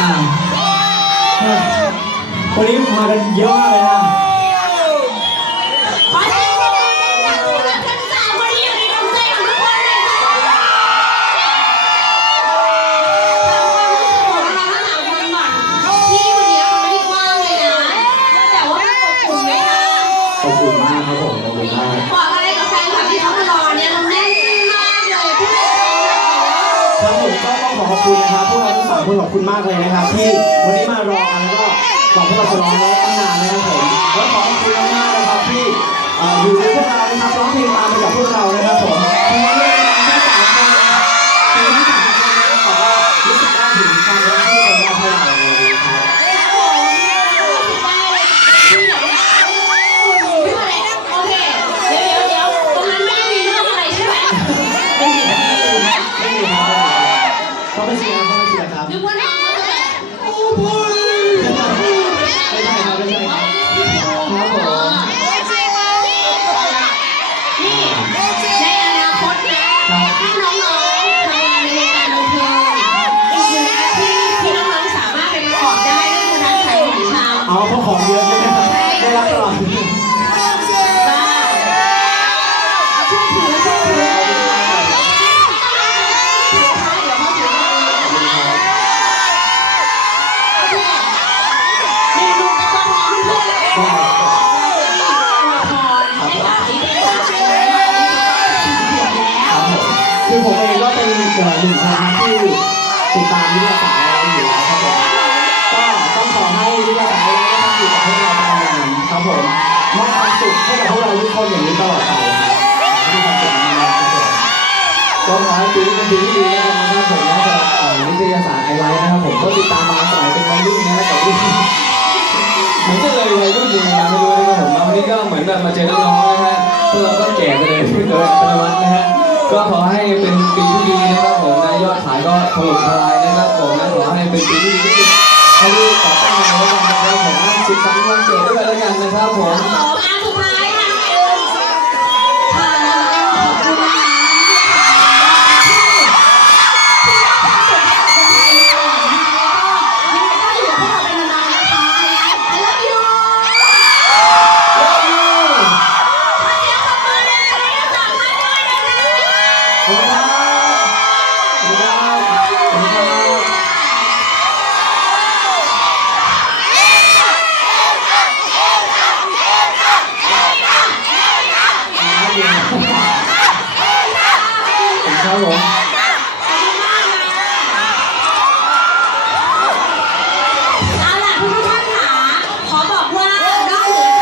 อ่าวันนี้มากันเยอะมากเลยฮะขอเสียงปรบมือให้กับทั้งสามคนที่อยู่ในดวงใจของทุกคนเลยค่ะถามความรู้สึกของเราทั้งสามคนก่อนที่วันนี้มันไม่ได้กว้างเลยนะแต่ว่ามันอบอุ่นไหมคะขอบคุณมากครับผมขอบคุณมาก บอกอะไรกับแฟนคลับที่เขามารอเนี่ยมันแน่นมากเลยพูดให้ฟังหน่อย ครับผมก็ต้องขอขอบคุณนะครับพวกเราทั้งสามคนขอบคุณมากเลยนะครับ ที่วันนี้มารอกันแล้วก็หวังว่าเราจะร้องแล้วตั้งนานนะครับผมแล้วขอขอบคุณมากๆนะครับที่เอ่ออยู่ในพวกเรานะครับร้องเพลงตามไปกับพวกเรานะครับ ในอนาคตนะถ้าน้องๆทำงานในวงการบันเทิงอีกหนึ่งอาชีพที่น้องๆสามารถไปประกอบได้ก็คือร้านขายของชำ เอาเขาของเยอะใช่ไหมครับได้รับตลอดบ้า เป็นเอ่อหนึ่งคนครับที่ติดตามวิทยาศาสตร์อะไรอยู่แล้วครับผมก็ต้องขอให้วิทยาศาสตร์อะไรก็ทำอยู่กับพวกเราไปนานครับผมมอบความสุขให้กับพวกเราทุกคนอย่างนี้ตลอดไปครับมีความสุขมากๆครับผมก็ขอให้ปีนี้เป็นปีที่ดีแล้วกันนะครับผมนะสำหรับเอ่อวิทยาศาสตร์ไอไลท์นะครับผมก็ติดตามมาสมัยเป็นวัยรุ่นนะแต่รุ่นเหมือนจะเลยวัยรุ่นยังไงไม่รู้นะครับผมวันนี้ก็เหมือนแบบมาเจอน้องๆนะฮะพวกเราก็แก่ไปเลยโดยอัตโนมัตินะฮะ ก็ขอให้เป็นปีที่ดีนะครับผมนะยอดขายก็ถล่มทลายนะครับผมนะขอให้เป็นปีที่ดีที่สุดให้ลูกต่อไปแล้วนนะครับผมนะสุขสันต์วันเกิดด้วยแล้วกันนะครับผม ผม